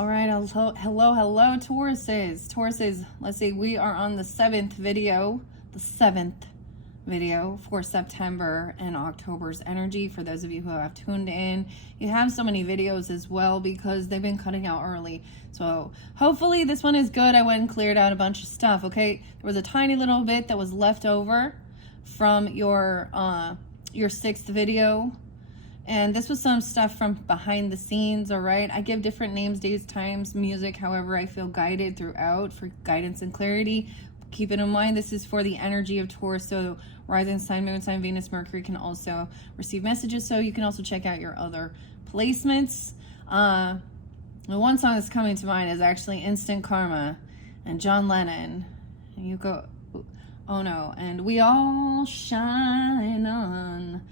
All right, hello, Tauruses. Tauruses, let's see, we are on the seventh video for September and October's energy. For those of you who have tuned in, you have so many videos as well because they've been cutting out early. So hopefully this one is good. I went and cleared out a bunch of stuff, okay? There was a tiny little bit that was left over from your sixth video. And this was some stuff from behind the scenes, all right? I give different names, days, times, music, however I feel guided throughout for guidance and clarity. Keep it in mind, this is for the energy of Taurus, so rising sign, moon sign, Venus, Mercury can also receive messages, so you can also check out your other placements. The one song that's coming to mind is actually Instant Karma and John Lennon. And you go, oh no, and we all shine on.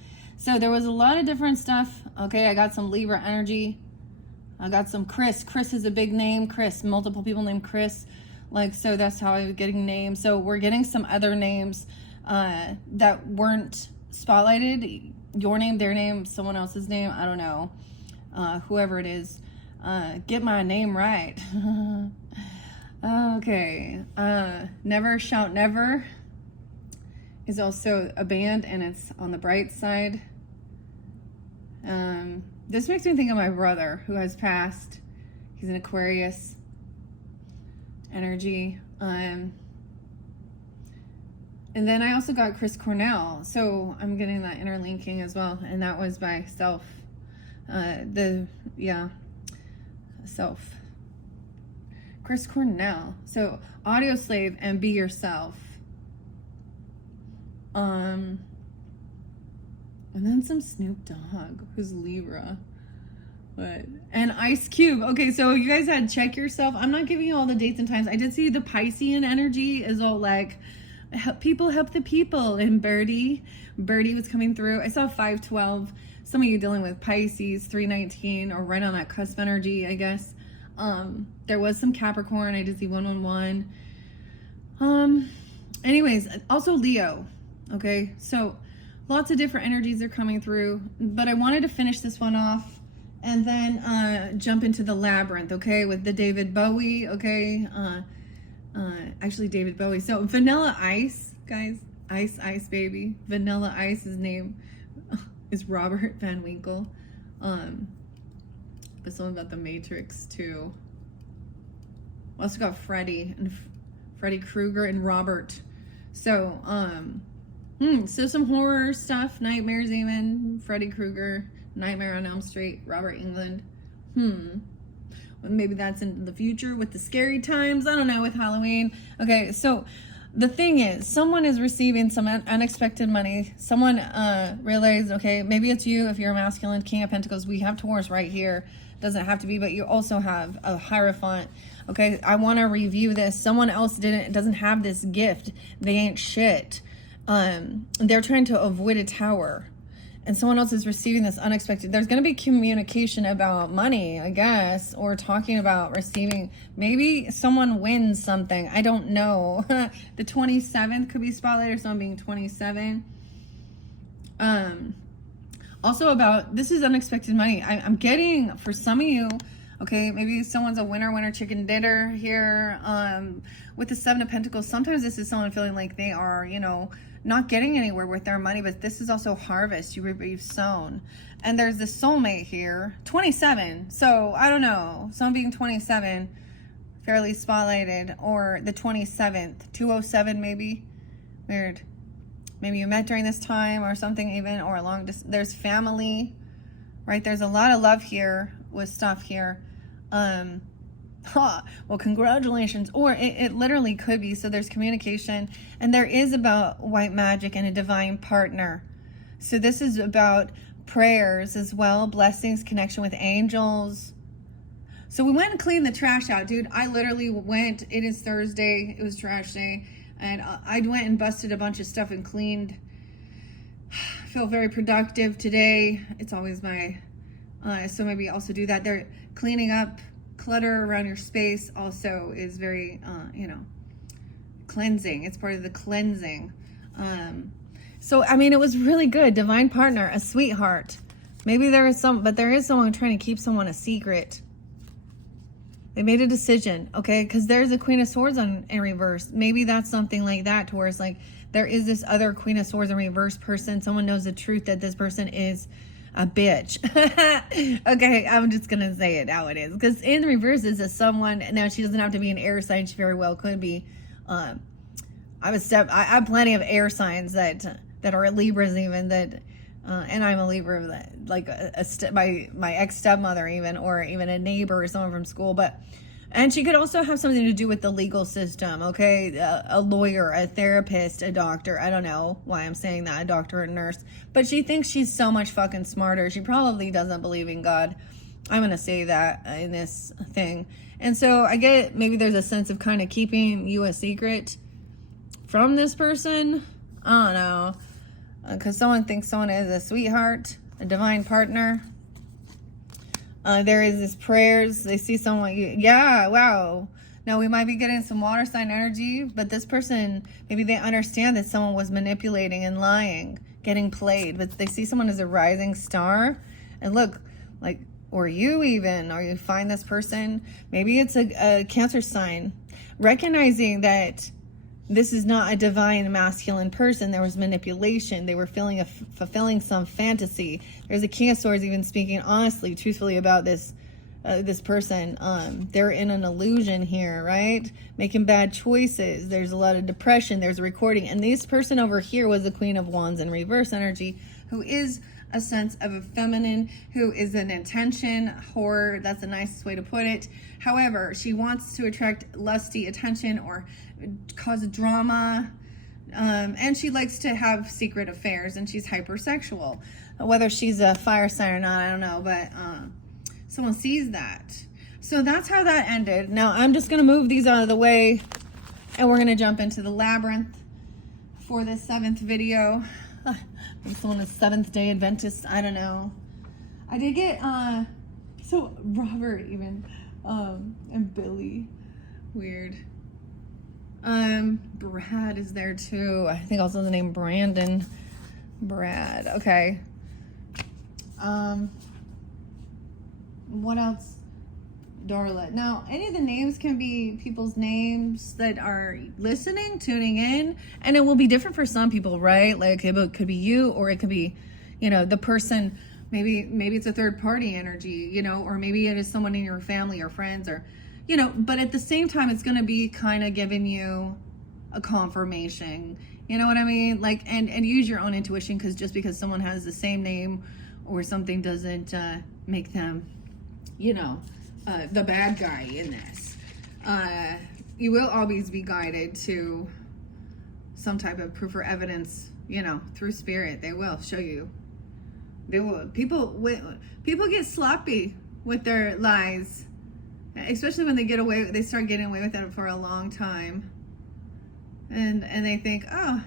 So there was a lot of different stuff. Okay, I got some Libra energy. I got some Chris. Chris is a big name. Chris, multiple people named Chris. Like, so that's how I was getting names. So we're getting some other names that weren't spotlighted. Your name, their name, someone else's name. I don't know. Whoever it is. Get my name right. Okay. Never Shout Never is also a band, and it's on the bright side. This makes me think of my brother who has passed. He's an Aquarius energy. And then I also got Chris Cornell, so I'm getting that interlinking as well, and that was by Self. Self. Chris Cornell. So Audio Slave and Be Yourself. And then some Snoop Dogg, who's Libra. But and Ice Cube. Okay, so you guys had check yourself. I'm not giving you all the dates and times. I did see the Piscean energy is all like, help the people. And Birdie was coming through. I saw 512. Some of you dealing with Pisces, 319, or right on that cusp energy, I guess. There was some Capricorn. I did see 111. Anyways, also Leo. Okay, so lots of different energies are coming through, but I wanted to finish this one off and then jump into the Labyrinth, okay, with the David Bowie, okay, actually David Bowie. So Vanilla Ice, guys, Ice baby, Vanilla Ice's name is Robert Van Winkle, but something about the Matrix too. We also got Freddy Krueger and Robert. So, so some horror stuff, nightmares even, Freddy Krueger, Nightmare on Elm Street, Robert Englund. Well, maybe that's in the future with the scary times. I don't know, with Halloween. Okay, so the thing is, someone is receiving some unexpected money. Someone realized, okay, maybe it's you if you're a masculine, King of Pentacles. We have Taurus right here. Doesn't have to be, but you also have a Hierophant. Okay, I want to review this. Someone else doesn't have this gift. They ain't shit. They're trying to avoid a tower, and someone else is receiving this unexpected. There's going to be communication about money, I guess, or talking about receiving. Maybe someone wins something. I don't know. The 27th could be spotlight, or someone being 27. Also about, this is unexpected money. I'm getting, for some of you, okay, maybe someone's a winner chicken dinner here. With the Seven of Pentacles, sometimes this is someone feeling like they are, you know, not getting anywhere with their money, but this is also harvest. You've sown. And there's the soulmate here, 27. So I don't know, someone being 27, fairly spotlighted, or the 27th, 207 maybe. Weird. Maybe you met during this time or something even, or a long distance. There's family, right? There's a lot of love here with stuff here. Well, congratulations. Or it literally could be. So there's communication, and there is about white magic and a divine partner. So this is about prayers as well, blessings, connection with angels. So we went and cleaned the trash out, dude. I literally went, it is Thursday, it was trash day, and I went and busted a bunch of stuff and cleaned. I feel very productive today. It's always my, so maybe also do that. They're cleaning up clutter around your space also is very, cleansing. It's part of the cleansing. So, I mean, it was really good. Divine partner, a sweetheart. Maybe there is someone trying to keep someone a secret. They made a decision, okay? Because there's a Queen of Swords in reverse. Maybe that's something like that, Taurus. Like, there is this other Queen of Swords in reverse person. Someone knows the truth that this person is a bitch. Okay, I'm just going to say it how it is. Because in reverse is a someone, now she doesn't have to be an air sign. She very well could be. I have plenty of air signs that are Libras even, that and I'm a Libra, that like my ex stepmother even, or even a neighbor or someone from school. But and she could also have something to do with the legal system, okay? A lawyer, a therapist, a doctor. I don't know why I'm saying that, a doctor, a nurse. But she thinks she's so much fucking smarter. She probably doesn't believe in God. I'm going to say that in this thing. And so I get maybe there's a sense of kind of keeping you a secret from this person. I don't know. Because someone thinks someone is a sweetheart, a divine partner. There is this prayers. They see someone. Yeah, wow. Now we might be getting some water sign energy, but this person, maybe they understand that someone was manipulating and lying, getting played. But they see someone as a rising star. And look, like, or you even, or you find this person, maybe it's a Cancer sign, recognizing that this is not a divine masculine person. There was manipulation. They were fulfilling some fantasy. There's a King of Swords even speaking honestly, truthfully about this person. They're in an illusion here, right? Making bad choices. There's a lot of depression. There's a recording. And this person over here was the Queen of Wands in reverse energy, who is a sense of a feminine, who is an intention whore. That's the nicest way to put it. However, she wants to attract lusty attention or cause drama, and she likes to have secret affairs, and she's hypersexual. Whether she's a fire sign or not, I don't know, but someone sees that. So that's how that ended. Now I'm just going to move these out of the way, and we're going to jump into the Labyrinth for this 7th video. Maybe someone is Seventh-day Adventist, I don't know. I did get so Robert even and Billy, weird. Brad is there too. I think also the name Brandon. Brad. Okay. What else? Darla. Now, any of the names can be people's names that are listening, tuning in, and it will be different for some people, right? Like it could be you, or it could be, you know, the person. Maybe it's a third party energy, you know, or maybe it is someone in your family or friends, or, you know, but at the same time, it's going to be kind of giving you a confirmation, you know what I mean? Like, and use your own intuition, because just because someone has the same name or something doesn't make them, you know, the bad guy in this. You will always be guided to some type of proof or evidence, you know, through spirit. They will show you. They will. People get sloppy with their lies, especially when they start getting away with it for a long time, and they think, oh,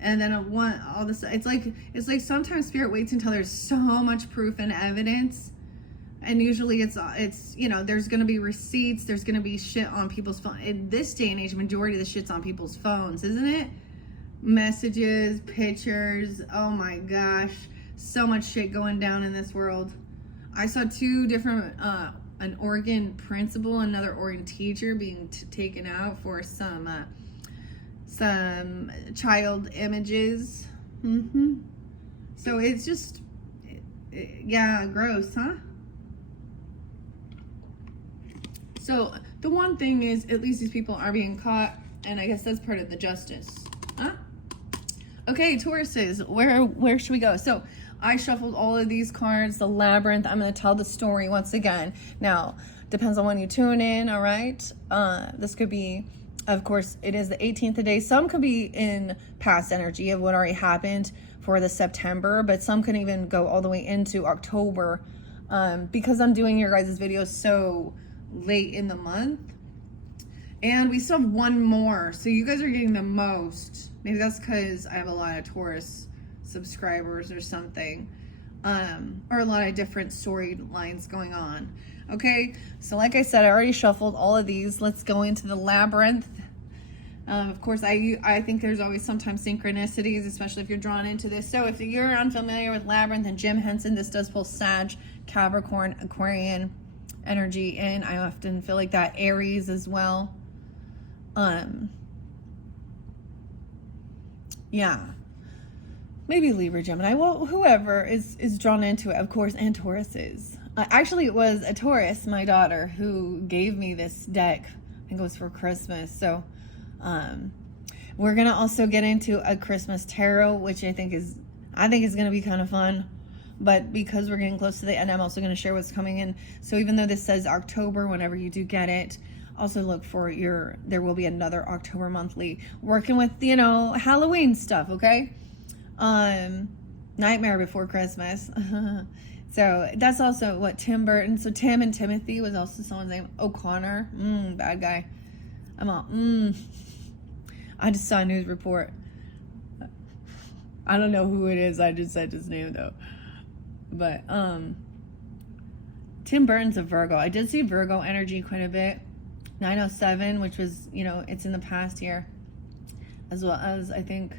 and then all this. It's like sometimes spirit waits until there's so much proof and evidence. And usually it's you know, there's going to be receipts, there's going to be shit on people's phone. In this day and age, majority of the shit's on people's phones, isn't it? Messages, pictures, oh my gosh. So much shit going down in this world. I saw 2 different, an Oregon principal, another Oregon teacher being taken out for some child images. So it's just, yeah, gross, huh? So the one thing is, at least these people are being caught, and I guess that's part of the justice. Huh? Okay, Tauruses, where should we go? So I shuffled all of these cards, the Labyrinth. I'm going to tell the story once again. Now, depends on when you tune in, all right? This could be, of course, it is the 18th today. Some could be in past energy of what already happened for the September, but some could even go all the way into October, because I'm doing your guys' videos so late in the month. And we still have one more, so you guys are getting the most. Maybe that's because I have a lot of Taurus subscribers or something, or a lot of different storylines going on. Okay, so like I said, I already shuffled all of these. Let's go into the Labyrinth. Of course, I think there's always sometimes synchronicities, especially if you're drawn into this. So if you're unfamiliar with Labyrinth and Jim Henson, this does pull Sag, Capricorn, Aquarian, energy in. I often feel like that. Aries as well. Yeah. Maybe Libra, Gemini. Well, whoever is drawn into it, of course, and Taurus is. Actually, it was a Taurus, my daughter, who gave me this deck. I think it was for Christmas. So, we're gonna also get into a Christmas tarot, which I think is gonna be kind of fun. But because we're getting close to the end, I'm also gonna share what's coming in. So even though this says October, whenever you do get it, also look for there will be another October monthly working with, Halloween stuff. Okay. Nightmare Before Christmas. So that's also what Tim Burton. So Tim and Timothy was also someone's name. O'Connor. Bad guy. I'm all, I just saw a news report. I don't know who it is. I just said his name though. But, Tim Burton's a Virgo. I did see Virgo energy quite a bit. 907, which was, it's in the past here. As well as, I think,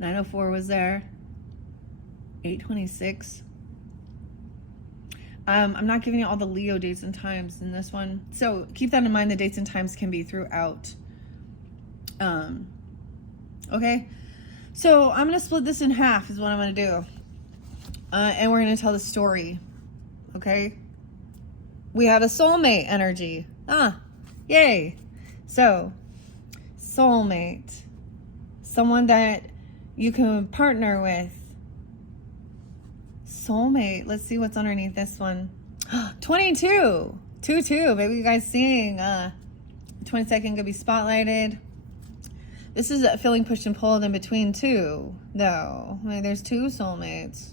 904 was there. 826. I'm not giving you all the Leo dates and times in this one. So keep that in mind. The dates and times can be throughout. Okay. So I'm going to split this in half is what I'm going to do. And we're going to tell the story. Okay. We have a soulmate energy. Yay. So, soulmate. Someone that you can partner with. Soulmate. Let's see what's underneath this one. 22. 2-2. Maybe you guys seeing 22nd could be spotlighted. This is feeling pushed and pulled in between two, though. Like there's two soulmates.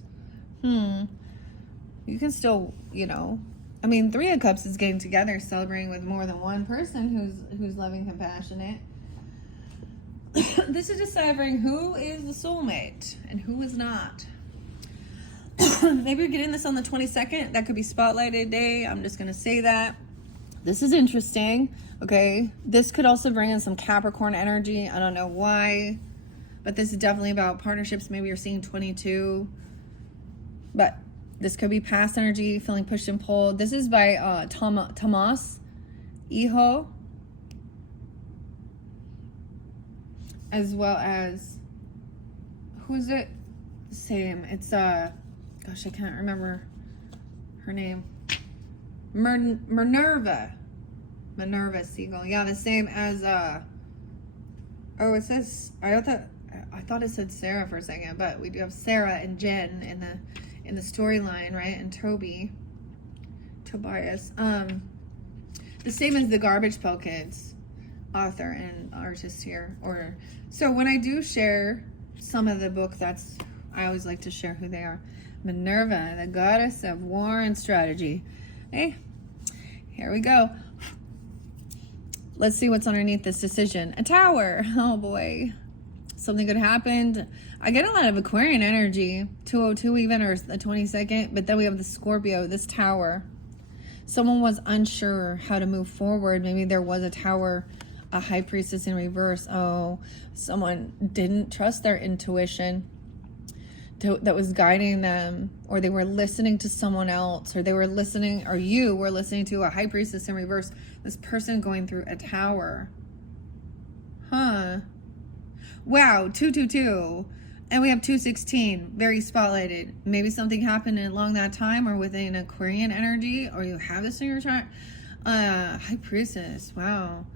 You can still, Three of Cups is getting together, celebrating with more than one person who's loving, compassionate. This is deciphering who is the soulmate and who is not. Maybe you're getting this on the 22nd. That could be spotlighted day. I'm just going to say that. This is interesting. Okay. This could also bring in some Capricorn energy. I don't know why, but this is definitely about partnerships. Maybe you're seeing 22, but this could be past energy, feeling pushed and pulled. This is by Tomas Iho, as well as, who is it? Same. It's gosh, I can't remember her name. Minerva Siegel. Yeah, the same as oh, it says, I thought it said Sarah for a second, but we do have Sarah and Jen in the storyline, right? And Tobias. The same as the Garbage Pail Kids author and artist here. So when I do share some of the book, I always like to share who they are. Minerva, the goddess of war and strategy. Hey, here we go. Let's see what's underneath this decision. A tower. Oh boy. Something could happen. I get a lot of Aquarian energy. 202 even, or the 22nd. But then we have the Scorpio, this tower. Someone was unsure how to move forward. Maybe there was a tower, a High Priestess in reverse. Oh, someone didn't trust their intuition that was guiding them, or they were listening to someone else, or you were listening to a High Priestess in reverse. This person going through a tower. Wow, 222. And we have 216, very spotlighted. Maybe something happened along that time, or with an Aquarian energy, or you have this in your chart. High Priestess, wow.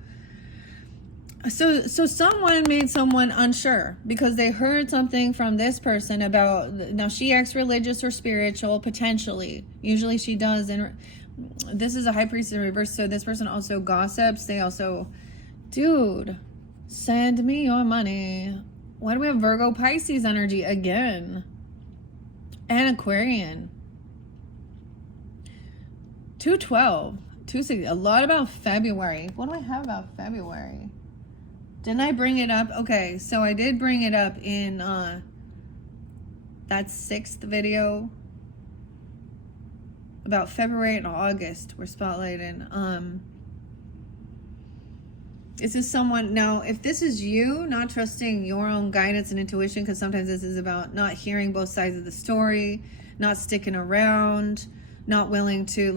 So someone made someone unsure because they heard something from this person about, now she acts religious or spiritual, potentially. Usually she does. And this is a High Priestess in reverse. So this person also gossips. They also, dude, send me your money. Why do we have Virgo Pisces energy again? And Aquarian. 212. 260. A lot about February. What do I have about February? Didn't I bring it up? Okay, so I did bring it up in that 6th video about February and August. We're spotlighting. Is this someone, now if this is you not trusting your own guidance and intuition, because sometimes this is about not hearing both sides of the story, not sticking around, not willing to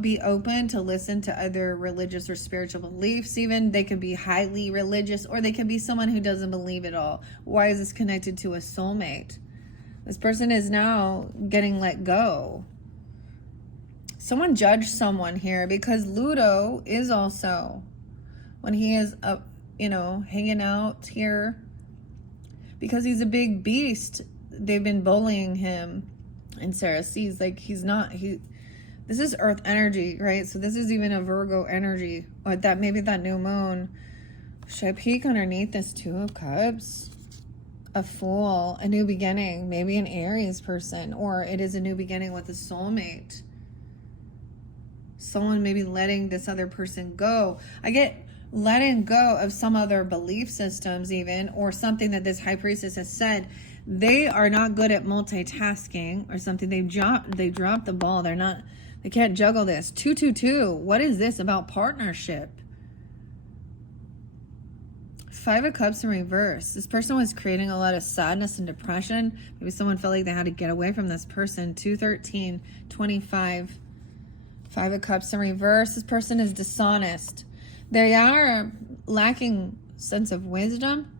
be open to listen to other religious or spiritual beliefs. Even they could be highly religious, or they could be someone who doesn't believe at all. Why is this connected to a soulmate? This person is now getting let go. Someone judged someone here, because Ludo is also, when he is up, hanging out here, because he's a big beast, they've been bullying him. And Sarah sees, like, this is earth energy, right? So this is even a Virgo energy. Or maybe that new moon. Should I peek underneath this Two of Cups? A Fool, a new beginning, maybe an Aries person, or it is a new beginning with a soulmate. Someone maybe letting this other person go. I get letting go of some other belief systems even, or something that this High Priestess has said. They are not good at multitasking or something. They dropped the ball. They can't juggle this. 222. What is this about partnership? 5 of Cups in reverse. This person was creating a lot of sadness and depression. Maybe someone felt like they had to get away from this person. 213, 25. 5 of Cups in reverse. This person is dishonest. They are lacking sense of wisdom,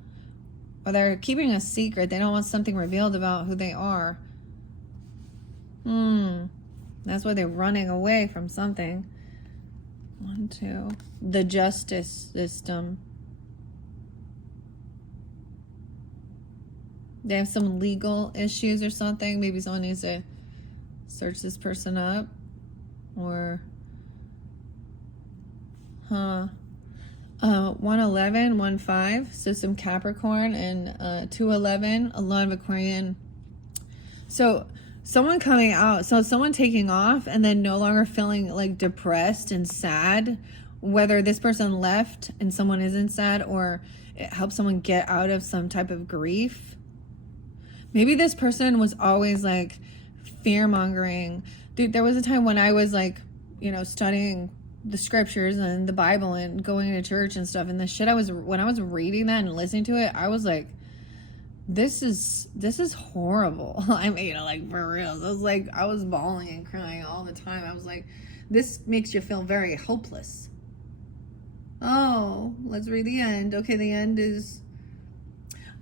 or they're keeping a secret. They don't want something revealed about who they are. That's why they're running away from something. 1, 2. The justice system. They have some legal issues or something. Maybe someone needs to search this person up. Or 111, 15. So some Capricorn, and 211, a lot of Aquarian. So someone coming out, so someone taking off and then no longer feeling like depressed and sad, whether this person left and someone isn't sad, or it helps someone get out of some type of grief. Maybe this person was always like fear mongering. Dude, there was a time when I was like, studying the scriptures and the Bible and going to church and stuff, and the shit when I was reading that and listening to it, I was like, this is horrible. I mean, like, for real. I was bawling and crying all the time. I was like, this makes you feel very hopeless. Oh, let's read the end. Okay, the end is,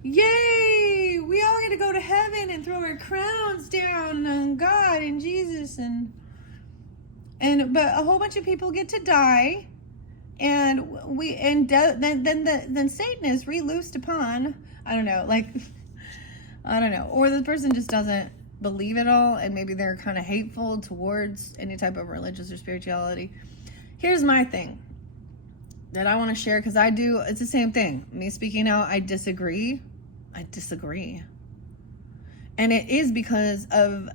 yay! We all get to go to heaven and throw our crowns down on God and Jesus, but a whole bunch of people get to die, and then Satan is re-loosed upon. I don't know, or the person just doesn't believe it all, and maybe they're kind of hateful towards any type of religious or spirituality. Here's my thing that I want to share, because it's the same thing. Me speaking out, I disagree. And it is because of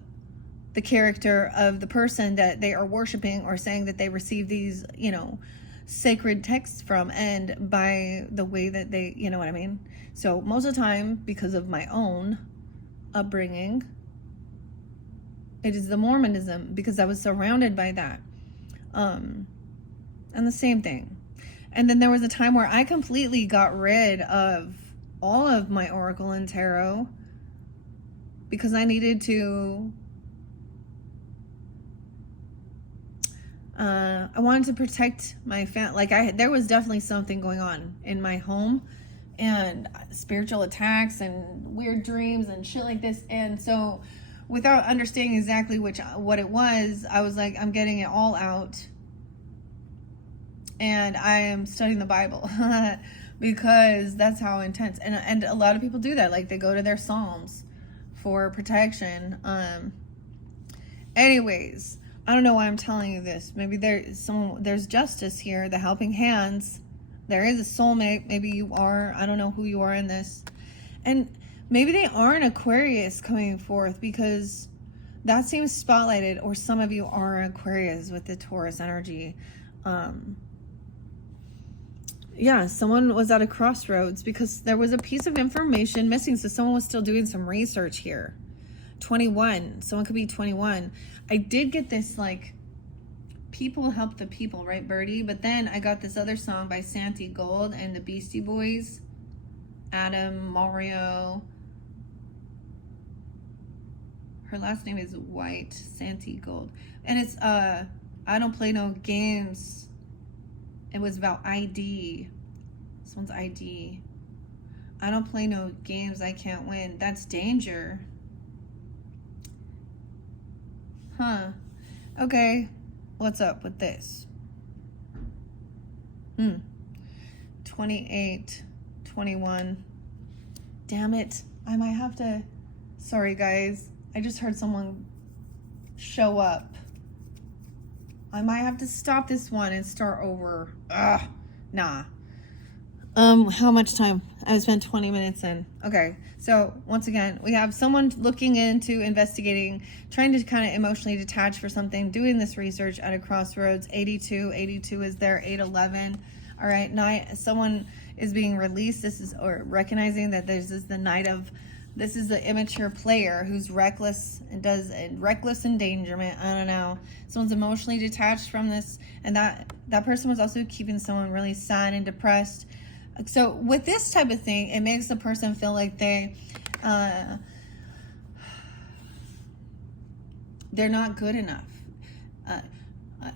the character of the person that they are worshiping, or saying that they receive these, sacred texts from, and by the way that they, you know what I mean? So most of the time, because of my own upbringing, it is the Mormonism, because I was surrounded by that. And the same thing. And then there was a time where I completely got rid of all of my oracle and tarot, because I needed to, I wanted to protect my family. There was definitely something going on in my home, and spiritual attacks and weird dreams and shit like this. And so without understanding exactly what it was, I was like, I'm getting it all out. And I am studying the Bible because that's how intense. And a lot of people do that. Like, they go to their Psalms for protection. Anyways, I don't know why I'm telling you this. Maybe there's justice here, the helping hands. There is a soulmate. Maybe you are. I don't know who you are in this. And maybe they are an Aquarius coming forth, because that seems spotlighted. Or some of you are Aquarius with the Taurus energy. Yeah, someone was at a crossroads because there was a piece of information missing. So someone was still doing some research here. 21. Someone could be 21. I did get this, like, people help the people, right, Birdie? But then I got this other song by Santi Gold and the Beastie Boys. Adam, Mario. Her last name is White. Santi Gold. And it's, I I don't play no games. It was about ID. This one's ID. I don't play no games. I can't win. That's danger. Huh. Okay. What's up with this? 28, 21. Damn it. I might have to... Sorry, guys. I just heard someone show up. I might have to stop this one and start over. Ugh. Nah. How much time? I spent 20 minutes in. Okay. So once again, we have someone looking into investigating, trying to kind of emotionally detach for something, doing this research at a crossroads. 82 is there. 811. All right. Someone is being released. This is, or recognizing that this is the night of, this is the immature player who's reckless and does reckless endangerment. I don't know. Someone's emotionally detached from this, and that person was also keeping someone really sad and depressed. So with this type of thing, it makes the person feel like they're not good enough.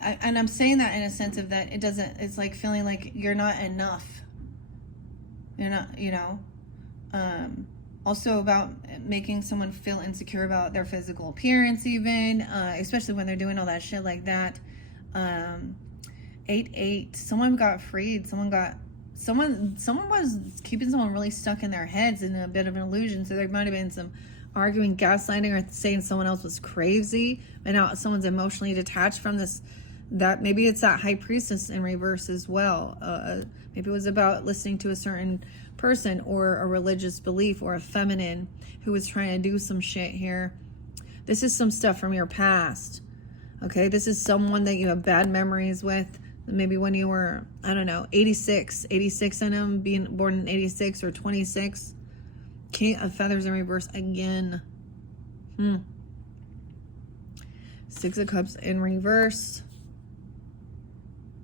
And I'm saying that in a sense of that it's like feeling like you're not enough. You're not, also about making someone feel insecure about their physical appearance even, especially when they're doing all that shit like that. 8 someone got freed. Someone was keeping someone really stuck in their heads in a bit of an illusion. So there might have been some arguing, gaslighting, or saying someone else was crazy, and now someone's emotionally detached from this. That maybe it's that high priestess in reverse as well. Maybe it was about listening to a certain person or a religious belief or a feminine who was trying to do some shit here. This is some stuff from your past. Okay, this is someone that you have bad memories with. Maybe when you were, I don't know, 86 in him, being born in 86 or 26. King of Feathers in reverse again. 6 of Cups in reverse.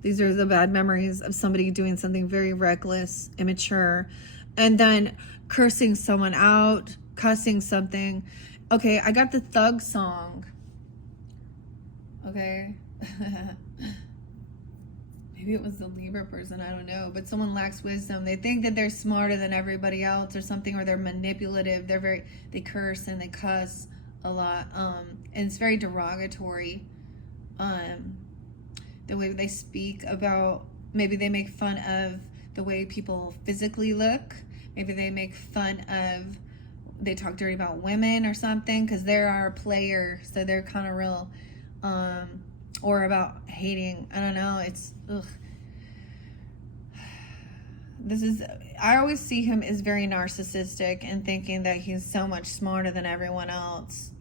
These are the bad memories of somebody doing something very reckless, immature, and then cursing someone out, cussing something. Okay, I got the thug song. Okay. Maybe it was the Libra person, I don't know. But someone lacks wisdom. They think that they're smarter than everybody else or something, or they're manipulative. They curse and they cuss a lot. And it's very derogatory. The way they speak about, maybe they make fun of the way people physically look. Maybe they make fun of, they talk dirty about women or something, because they are a player, so they're kind of real, or about hating. I don't know. It's, ugh. I always see him as very narcissistic and thinking that he's so much smarter than everyone else.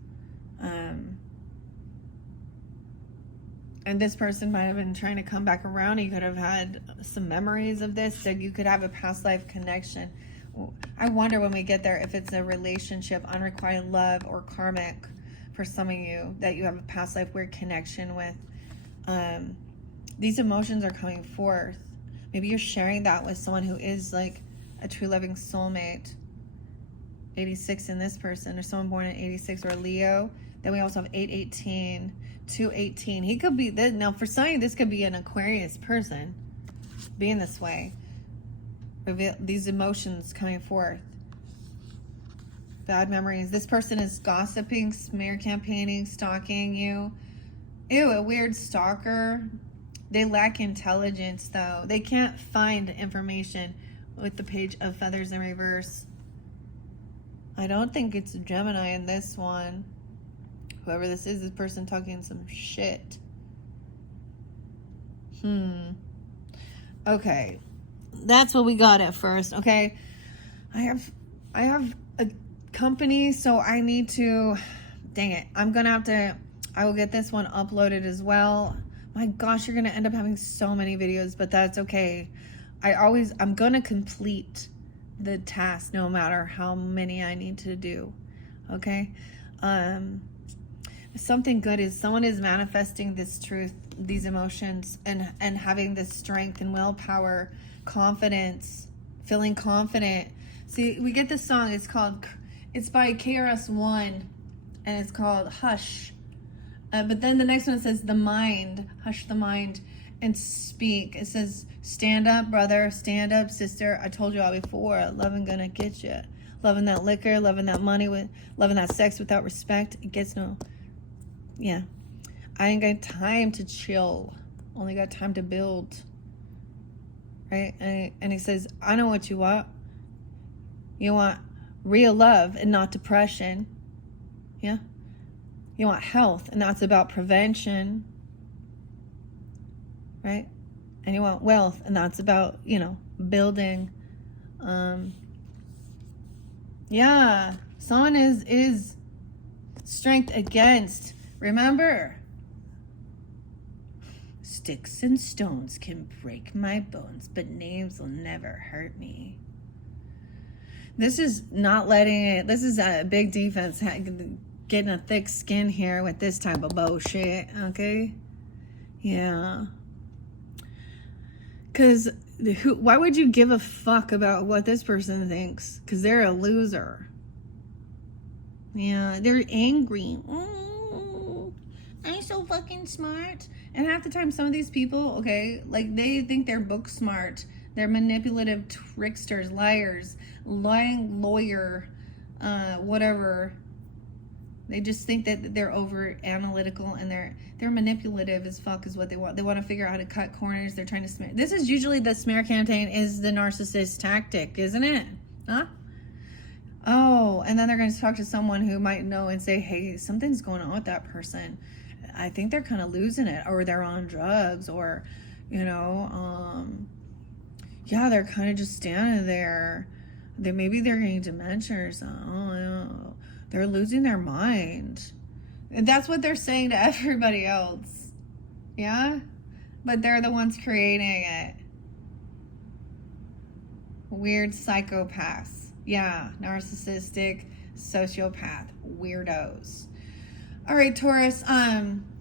And this person might have been trying to come back around. He could have had some memories of this, so you could have a past life connection. I wonder when we get there if it's a relationship, unrequited love, or karmic for some of you that you have a past life weird connection with. These emotions are coming forth. Maybe you're sharing that with someone who is like a true loving soulmate. 86 in this person, or someone born in 86, or Leo. Then we also have 818, 218. He could be, now for some of you, this could be an Aquarius person being this way. These emotions coming forth. Bad memories. This person is gossiping, smear campaigning, stalking you. Ew, a weird stalker. They lack intelligence, though. They can't find information with the Page of Feathers in reverse. I don't think it's a Gemini in this one. Whoever this person talking some shit. Okay. That's what we got at first, okay? I have a company, so I need to, dang it. I will get this one uploaded as well. My gosh, you're going to end up having so many videos, but that's okay. I'm going to complete the task no matter how many I need to do. Okay? Something good is someone is manifesting this truth, these emotions, and having this strength and willpower, confidence, feeling confident. See, we get this song. It's by KRS-One, and it's called Hush. But then the next one says the mind, hush the mind and speak. It says, stand up, brother, stand up, sister. I told you all before, loving gonna get you. Loving that liquor, loving that money, loving that sex without respect. It gets no, yeah. I ain't got time to chill. Only got time to build. Right? And he says, I know what you want. You want real love and not depression. Yeah? You want health, and that's about prevention. Right? And you want wealth, and that's about, building. Yeah. Someone is strength against. Remember, sticks and stones can break my bones, but names will never hurt me. This is not letting it, this is a big defense, getting a thick skin here with this type of bullshit, okay? Yeah. Because why would you give a fuck about what this person thinks? Because they're a loser. Yeah, they're angry. I'm so fucking smart. And half the time, some of these people, okay, like they think they're book smart. They're manipulative tricksters, liars, lying lawyer, whatever. They just think that they're over analytical, and they're manipulative as fuck is what they want. They want to figure out how to cut corners. They're trying to smear. This is usually the smear campaign is the narcissist tactic, isn't it? Huh? Oh, and then they're going to talk to someone who might know and say, hey, something's going on with that person. I think they're kind of losing it, or they're on drugs, or, yeah, they're kind of just standing there. Maybe they're getting dementia or something. They're losing their mind. And that's what they're saying to everybody else. Yeah? But they're the ones creating it. Weird psychopaths. Yeah, narcissistic, sociopath, weirdos. All right, Taurus,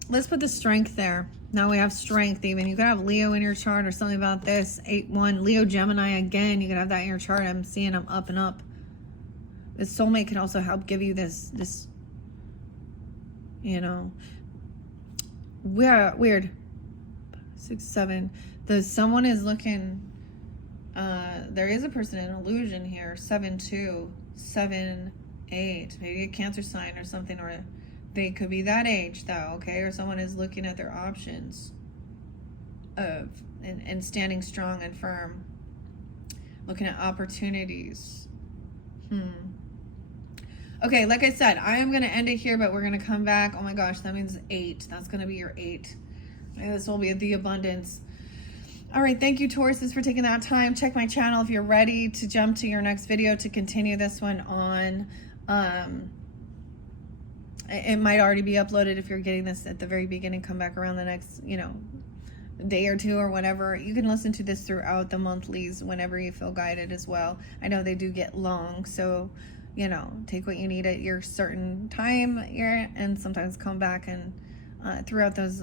let's put the strength there. Now we have strength even. You could have Leo in your chart or something about this. 8-1, Leo, Gemini again. You could have that in your chart. I'm seeing them up and up. The soulmate can also help give you this, weird. 6, 7. Someone is looking, there is a person in illusion here. 7-2, 7, 8. Maybe a Cancer sign or something, or they could be that age though, okay? Or someone is looking at their options and standing strong and firm. Looking at opportunities. Okay, like I said, I am going to end it here, but we're going to come back. Oh my gosh, that means 8. That's going to be your 8. This will be the abundance. All right, thank you, Tauruses, for taking that time. Check my channel if you're ready to jump to your next video to continue this one on. It might already be uploaded if you're getting this at the very beginning. Come back around the next, day or two or whatever. You can listen to this throughout the monthlies whenever you feel guided as well. I know they do get long, so take what you need at your certain time here, and sometimes come back and throughout those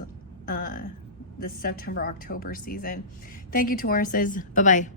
the September, October season. Thank you, Tauruses. Bye-bye.